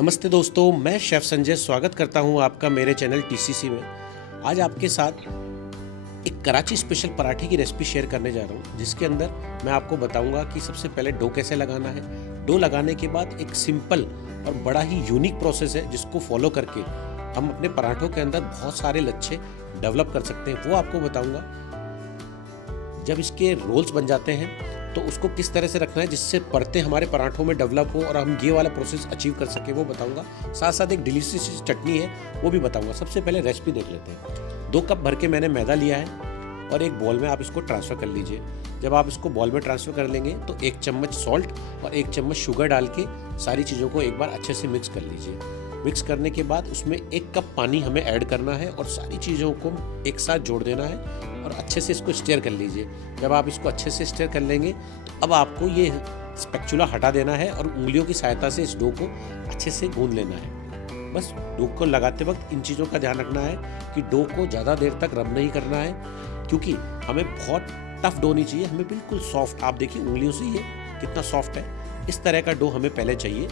नमस्ते दोस्तों, मैं शेफ़ संजय स्वागत करता हूं आपका मेरे चैनल टीसीसी में। आज आपके साथ एक कराची स्पेशल पराठे की रेसिपी शेयर करने जा रहा हूं, जिसके अंदर मैं आपको बताऊंगा कि सबसे पहले डो कैसे लगाना है। डो लगाने के बाद एक सिंपल और बड़ा ही यूनिक प्रोसेस है, जिसको फॉलो करके हम अपने पराठों के अंदर बहुत सारे लच्छे डेवलप कर सकते हैं, वो आपको बताऊँगा। जब इसके रोल्स बन जाते हैं तो उसको किस तरह से रखना है जिससे परतें हमारे पराठों में डेवलप हो और हम ये वाला प्रोसेस अचीव कर सकें, वो बताऊंगा। साथ साथ एक डिलीशियस चटनी है, वो भी बताऊंगा। सबसे पहले रेसिपी देख लेते हैं। 2 कप भर के मैंने मैदा लिया है और एक बॉल में आप इसको ट्रांसफ़र कर लीजिए। जब आप इसको बॉल में ट्रांसफ़र कर लेंगे तो 1 चम्मच सॉल्ट और 1 चम्मच शुगर डाल के सारी चीज़ों को एक बार अच्छे से मिक्स कर लीजिए। मिक्स करने के बाद उसमें 1 कप पानी हमें ऐड करना है और सारी चीज़ों को एक साथ जोड़ देना है और अच्छे से इसको स्टीयर कर लीजिए। जब आप इसको अच्छे से स्टीयर कर लेंगे तो अब आपको ये स्पैचुला हटा देना है और उंगलियों की सहायता से इस डो को अच्छे से गूंद लेना है। बस डो को लगाते वक्त इन चीज़ों का ध्यान रखना है कि डो को ज़्यादा देर तक रब नहीं करना है, क्योंकि हमें बहुत टफ डो नहीं चाहिए, हमें बिल्कुल सॉफ्ट। आप देखिए उंगलियों से ये कितना सॉफ्ट है। इस तरह का डो हमें पहले चाहिए।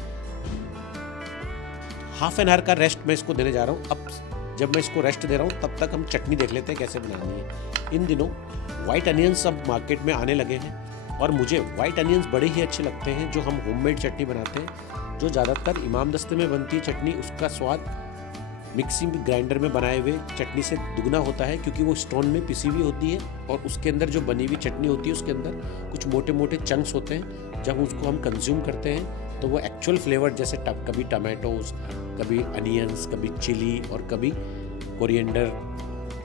हाफ एन आवर का रेस्ट मैं इसको देने जा रहा हूँ। अब जब मैं इसको रेस्ट दे रहा हूँ तब तक हम चटनी देख लेते हैं कैसे बनानी है। इन दिनों वाइट अनियंस अब मार्केट में आने लगे हैं और मुझे वाइट अनियंस बड़े ही अच्छे लगते हैं। जो हम होममेड चटनी बनाते हैं, जो ज़्यादातर इमाम दस्ते में बनती है चटनी, उसका स्वाद मिक्सिंग ग्राइंडर में बनाए हुए चटनी से दुगना होता है, क्योंकि वो स्टोन में पिसी हुई होती है और उसके अंदर जो बनी हुई चटनी होती है उसके अंदर कुछ मोटे मोटे चंक्स होते हैं। जब उसको हम कंज्यूम करते हैं तो वो एक्चुअल फ्लेवर, जैसे कभी टमाटोज, कभी अनियंस, कभी चिली और कभी कोरिएंडर,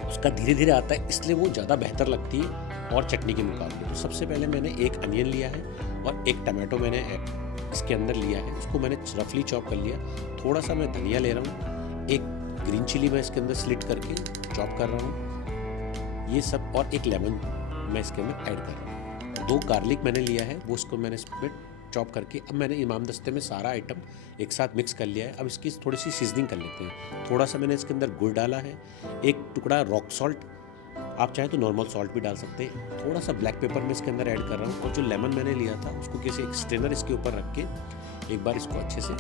उसका धीरे धीरे आता है, इसलिए वो ज़्यादा बेहतर लगती है और चटनी के मुकाबले। तो सबसे पहले मैंने 1 अनियन लिया है और 1 टमाटो मैंने इसके अंदर लिया है, उसको मैंने रफली चॉप कर लिया। थोड़ा सा मैं धनिया ले रहा हूँ, 1 ग्रीन चिली मैं इसके अंदर स्लिट करके चॉप कर रहा हूँ, ये सब, और 1 लेमन मैं इसके अंदर ऐड कर रहा हूँ। 2 गार्लिक मैंने लिया है, वो उसको मैंने इसमें चॉप करके, अब मैंने इमाम दस्ते में सारा आइटम एक साथ मिक्स कर लिया है। अब इसकी थोड़ी सी सीजनिंग कर लेते हैं। थोड़ा सा मैंने इसके अंदर गुड़ डाला है, 1 टुकड़ा रॉक सॉल्ट, आप चाहें तो नॉर्मल सॉल्ट भी डाल सकते हैं। थोड़ा सा ब्लैक पेपर मैं इसके अंदर ऐड कर रहा हूँ और जो लेमन मैंने लिया था उसको किसी एक स्ट्रेनर इसके ऊपर रख के एक बार इसको अच्छे से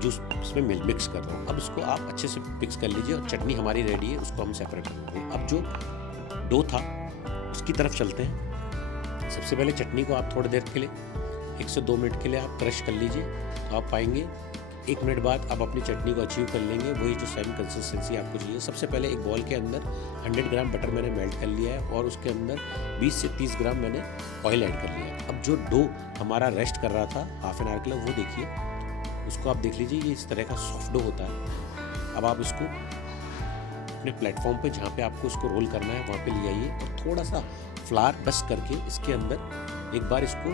जूस इसमें मिक्स कर रहा हूँ। अब इसको आप अच्छे से मिक्स कर लीजिए और चटनी हमारी रेडी है, उसको हम सेपरेट कर देंगे। अब जो डो था उसकी तरफ चलते हैं। सबसे पहले चटनी को आप थोड़ी देर के लिए 1 से 2 मिनट के लिए आप क्रश कर लीजिए, तो आप पाएंगे 1 मिनट बाद आप अपनी चटनी को अचीव कर लेंगे, वही जो सेम कंसिस्टेंसी आपको चाहिए। सबसे पहले एक बॉल के अंदर 100 ग्राम बटर मैंने मेल्ट कर लिया है और उसके अंदर 20 से 30 ग्राम मैंने ऑयल ऐड कर लिया है। अब जो डो हमारा रेस्ट कर रहा था हाफ एन आवर के लिए, वो देखिए, उसको आप देख लीजिए, ये इस तरह का सॉफ्ट डो होता है। अब आप इसको अपने प्लेटफॉर्म पे जहाँ पे आपको इसको रोल करना है वहाँ पे ले आइए और थोड़ा सा फ्लावर डस्ट करके इसके अंदर एक बार इसको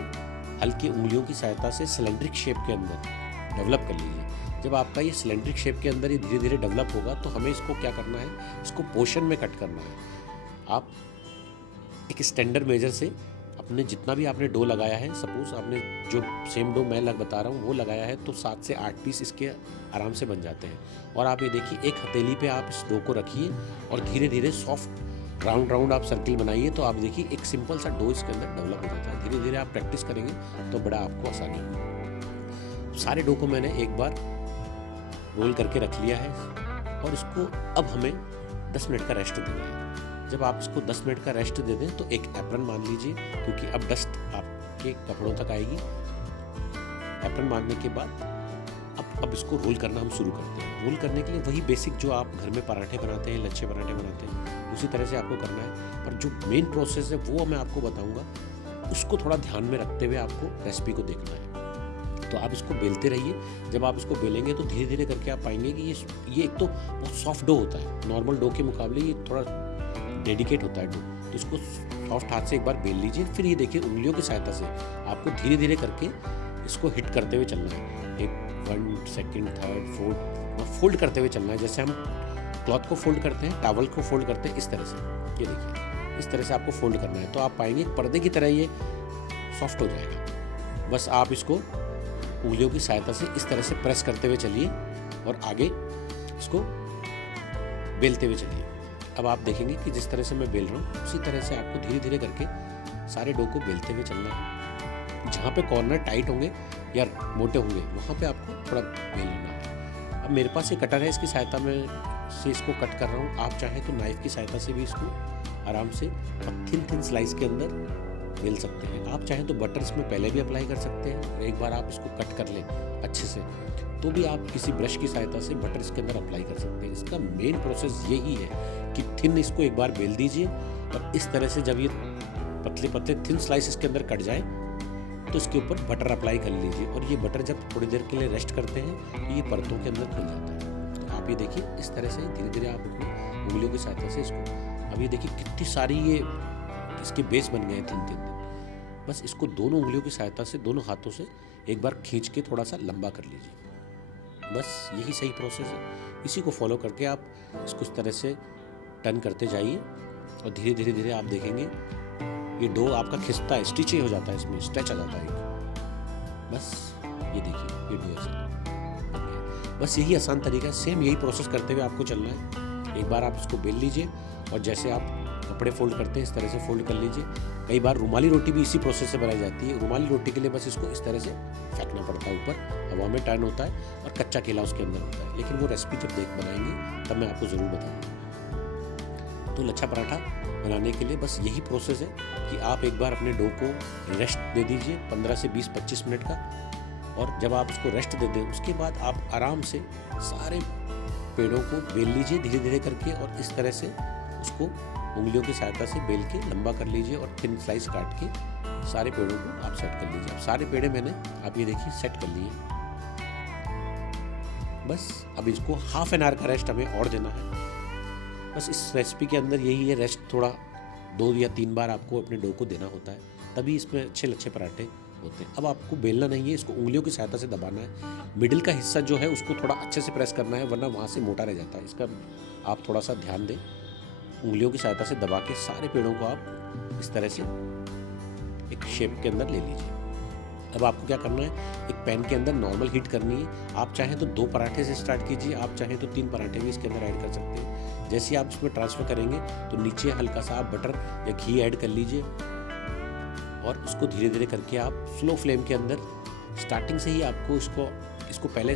हल्की उंगलियों की सहायता से सिलेंड्रिक शेप के अंदर डेवलप कर लीजिए। जब आपका ये सिलेंड्रिक शेप के अंदर ये धीरे धीरे डेवलप होगा तो हमें इसको क्या करना है, इसको पोर्शन में कट करना है। आप एक स्टैंडर्ड मेजर से अपने जितना भी आपने डो लगाया है, सपोज आपने जो सेम डो मैं बता रहा हूँ वो लगाया है, तो 7 से 8 पीस इसके आराम से बन जाते हैं। और आप ये देखिए, एक हथेली पे आप इस डो को रखिए और धीरे धीरे सॉफ्ट राउंड आप सर्किल बनाइए, तो आप देखिए एक सिंपल सा डो इसके अंदर डेवलप हो जाता है। धीरे धीरे आप प्रैक्टिस करेंगे तो बड़ा आपको आसानी होगी। सारे डो को मैंने एक बार रोल करके रख लिया है और इसको अब हमें 10 मिनट का रेस्ट देना है। जब आप इसको 10 मिनट का रेस्ट दे दें तो एक एप्रन मान लीजिए, क्योंकि अब डस्ट आपके कपड़ों तक आएगी। एप्रन मारने के बाद अब इसको रोल करना हम शुरू करते हैं। रोल करने के लिए वही बेसिक जो आप घर में पराठे बनाते हैं, लच्छे पराठे बनाते हैं, उसी तरह से आपको करना है। पर जो मेन प्रोसेस है वो मैं आपको बताऊंगा, उसको थोड़ा ध्यान में रखते हुए आपको रेसिपी को देखना है। तो आप इसको बेलते रहिए। जब आप इसको बेलेंगे तो धीरे धीरे करके आप पाएंगे कि ये एक तो बहुत सॉफ्ट डो होता है, नॉर्मल डो के मुकाबले ये थोड़ा डेडिकेट होता है डो। तो इसको सॉफ्ट हाथ से एक बार बेल लीजिए। फिर ये देखिए उंगलियों की सहायता से आपको धीरे धीरे करके इसको हिट करते हुए चलना है। एक 1 सेकंड 3rd 4th फोल्ड करते हुए चलना है, जैसे हम क्लॉथ को फोल्ड करते हैं, टॉवल को फोल्ड करते हैं, इस तरह से। ये देखिए, इस तरह से आपको फोल्ड करना है, तो आप पाएंगे पर्दे की तरह ये सॉफ्ट हो जाएगा। बस आप इसको उंगलियों की सहायता से इस तरह से प्रेस करते हुए चलिए और आगे इसको बेलते हुए चलिए। अब आप देखेंगे कि जिस तरह से मैं बेल रहा हूँ उसी तरह से आपको धीरे धीरे करके सारे डो को बेलते हुए चलना है। जहाँ पे कॉर्नर टाइट होंगे या मोटे होंगे वहाँ पे आपको थोड़ा बेल लेना है। अब मेरे पास ये कटर है, इसकी सहायता में से इसको कट कर रहा हूँ। आप चाहें तो नाइफ़ की सहायता से भी इसको आराम से और थिन स्लाइस के अंदर बेल सकते हैं। आप चाहें तो बटर इसमें पहले भी अप्लाई कर सकते हैं और एक बार आप इसको कट कर लें अच्छे से, तो भी आप किसी ब्रश की सहायता से बटर इसके अंदर अप्लाई कर सकते हैं। इसका मेन प्रोसेस यही है कि थिन इसको एक बार बेल दीजिए और इस तरह से जब ये पतले पतले थिन स्लाइस इसके अंदर कट जाए तो इसके ऊपर बटर अप्लाई कर लीजिए। और ये बटर जब थोड़ी देर के लिए रेस्ट करते हैं तो ये परतों के अंदर खुल जाता है। तो आप ये देखिए इस तरह से धीरे धीरे आप अपनी उंगलियों की सहायता से इसको, अब ये देखिए कितनी सारी ये इसके बेस बन गए हैं थिन थिन। बस इसको दोनों उंगलियों की सहायता से दोनों हाथों से एक बार खींच के थोड़ा सा लंबा कर लीजिए। बस यही सही प्रोसेस है। इसी को फॉलो करके आप इसको इस तरह से टर्न करते जाइए और धीरे धीरे धीरे आप देखेंगे ये डो आपका खिंचता है, स्टिच ही हो जाता है, इसमें स्ट्रेच आ जाता है। बस ये देखिए ये डो ऐसे बन गया। बस यही आसान तरीका है, सेम यही प्रोसेस करते हुए आपको चलना है। एक बार आप इसको बेल लीजिए और जैसे आप कपड़े फोल्ड करते हैं इस तरह से फोल्ड कर लीजिए। कई बार रुमाली रोटी भी इसी प्रोसेस से बनाई जाती है। रुमाली रोटी के लिए बस इसको इस तरह से फेंकना पड़ता है, ऊपर हवा में टर्न होता है और कच्चा केला उसके अंदर होता है। लेकिन वो रेसिपी जब बनाएंगे तब मैं आपको ज़रूर बताऊँगा। तो लच्छा पराठा बनाने के लिए बस यही प्रोसेस है कि आप एक बार अपने डो को रेस्ट दे दीजिए 15 से 20-25 मिनट का, और जब आप उसको रेस्ट दे दें उसके बाद आप आराम से सारे पेड़ों को बेल लीजिए धीरे धीरे करके, और इस तरह से उसको उंगलियों की सहायता से बेल के लंबा कर लीजिए और थिन स्लाइस काट के सारे पेड़ों को आप सेट कर लीजिए। अब सारे पेड़े मैंने आप ये देखिए सेट कर लिए। बस अब इसको हाफ एन आवर का रेस्ट हमें और देना है। बस इस रेसिपी के अंदर यही है, रेस्ट थोड़ा 2 या 3 बार आपको अपने डो को देना होता है, तभी इसमें अच्छे लच्छे पराठे होते हैं। अब आपको बेलना नहीं है, इसको उंगलियों की सहायता से दबाना है। मिडिल का हिस्सा जो है उसको थोड़ा अच्छे से प्रेस करना है, वरना वहाँ से मोटा रह जाता है। इसका आप थोड़ा सा ध्यान दें। उंगलियों की सहायता से दबा के सारे पेड़ों को आप इस तरह से एक शेप के अंदर ले लीजिए। अब आपको क्या करना है, एक पैन के अंदर नॉर्मल हीट करनी है। आप चाहें तो 2 पराठे से स्टार्ट कीजिए, आप चाहें तो 3 पराठे भी इसके अंदर ऐड कर सकते हैं। जैसे आप इसमें ट्रांसफ़र करेंगे तो नीचे हल्का सा आप बटर या घी ऐड कर लीजिए और उसको धीरे धीरे करके आप स्लो फ्लेम के अंदर स्टार्टिंग से ही आपको इसको पहले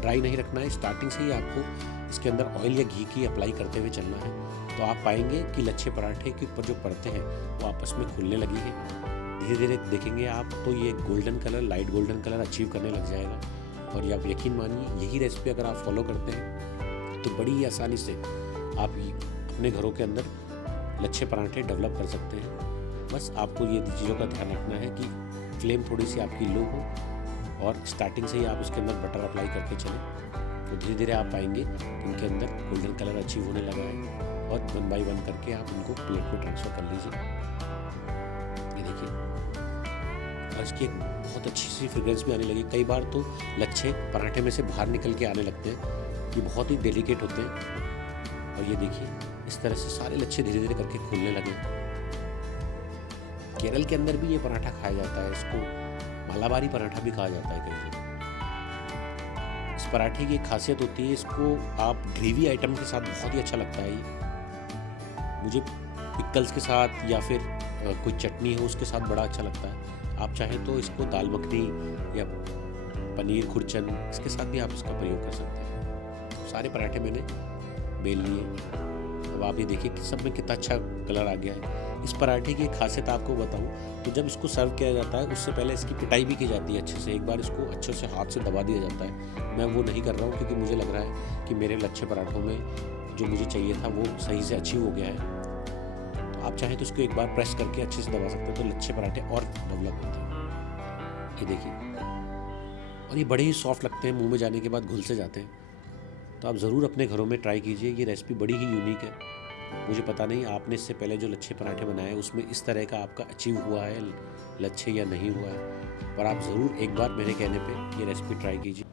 ड्राई नहीं रखना है। स्टार्टिंग से ही आपको इसके अंदर ऑयल या घी की अप्लाई करते हुए चलना है। तो आप पाएंगे कि लच्छे पराठे के ऊपर जो परतें हैं वो आपस में खुलने लगी है। धीरे धीरे देखेंगे आप तो ये golden colour, light golden colour achieve करने लग जाएगा। और आप यकीन मानिए यही रेसिपी अगर आप फॉलो करते हैं तो बड़ी ही आसानी से आप अपने घरों के अंदर लच्छे पराठे डेवलप कर सकते हैं। बस आपको ये चीज़ों का ध्यान रखना है कि फ्लेम थोड़ी सी आपकी लो हो और स्टार्टिंग से ही आप इसके अंदर बटर अप्लाई करके चलें। तो धीरे धीरे आप पाएंगे कि इनके अंदर गोल्डन कलर अचीव होने लगा है और 1 बाय 1 करके आप उनको प्लेट में ट्रांसफ़र कर लीजिए। ये देखिए, और इसकी एक बहुत अच्छी सी फ्रेग्रेंस भी आने लगी। कई बार तो लच्छे पराठे में से बाहर निकल के आने लगते हैं, ये बहुत ही डेलिकेट होते हैं। और ये देखिए इस तरह से सारे लच्छे धीरे धीरे करके खुलने लगे। केरल के अंदर भी ये पराठा खाया जाता है, इसको मालाबारी पराठा भी कहा जाता है कई जगह। इस पराठे की एक खासियत होती है, इसको आप ग्रेवी आइटम के साथ बहुत ही अच्छा लगता है। ये मुझे पिकल्स के साथ या फिर कोई चटनी हो उसके साथ बड़ा अच्छा लगता है। आप चाहें तो इसको दाल मखनी या पनीर खुरचन इसके साथ भी आप इसका प्रयोग कर सकते हैं। सारे पराठे मैंने बेल लिए। अब आप ये देखिए कि सब में कितना अच्छा कलर आ गया है। इस पराठे की एक खासियत आपको बताऊं तो जब इसको सर्व किया जाता है उससे पहले इसकी पिटाई भी की जाती है अच्छे से। एक बार इसको अच्छे से हाथ से दबा दिया जाता है। मैं वो नहीं कर रहा हूँ क्योंकि मुझे लग रहा है कि मेरे लच्छे पराठों में जो मुझे चाहिए था वो सही से अचीव हो गया है। तो आप चाहें तो इसको एक बार प्रेस करके अच्छे से दबा सकते हैं, तो लच्छे पराठे और डेवलप होते हैं। ये देखिए, और ये बड़े ही सॉफ्ट लगते हैं, मुँह में जाने के बाद घुल से जाते हैं। तो आप ज़रूर अपने घरों में ट्राई कीजिए। ये रेसिपी बड़ी ही यूनिक है। मुझे पता नहीं आपने इससे पहले जो लच्छे पराठे बनाए उसमें इस तरह का आपका अचीव हुआ है लच्छे या नहीं हुआ है, पर आप ज़रूर एक बार मेरे कहने पे ये रेसिपी ट्राई कीजिए।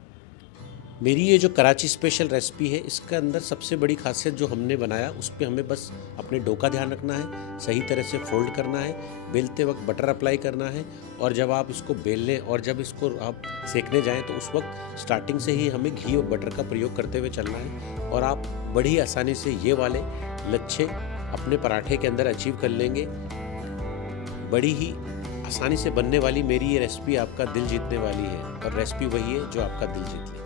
मेरी ये जो कराची स्पेशल रेसिपी है इसके अंदर सबसे बड़ी खासियत जो हमने बनाया उस पर हमें बस अपने डो का ध्यान रखना है, सही तरह से फोल्ड करना है, बेलते वक्त बटर अप्लाई करना है, और जब आप इसको बेलने और जब इसको आप सेकने जाएं तो उस वक्त स्टार्टिंग से ही हमें घी और बटर का प्रयोग करते हुए चलना है। और आप बड़ी आसानी से ये वाले लच्छे अपने पराठे के अंदर अचीव कर लेंगे। बड़ी ही आसानी से बनने वाली मेरी ये रेसिपी आपका दिल जीतने वाली है, और रेसिपी वही है जो आपका दिल जीत ले।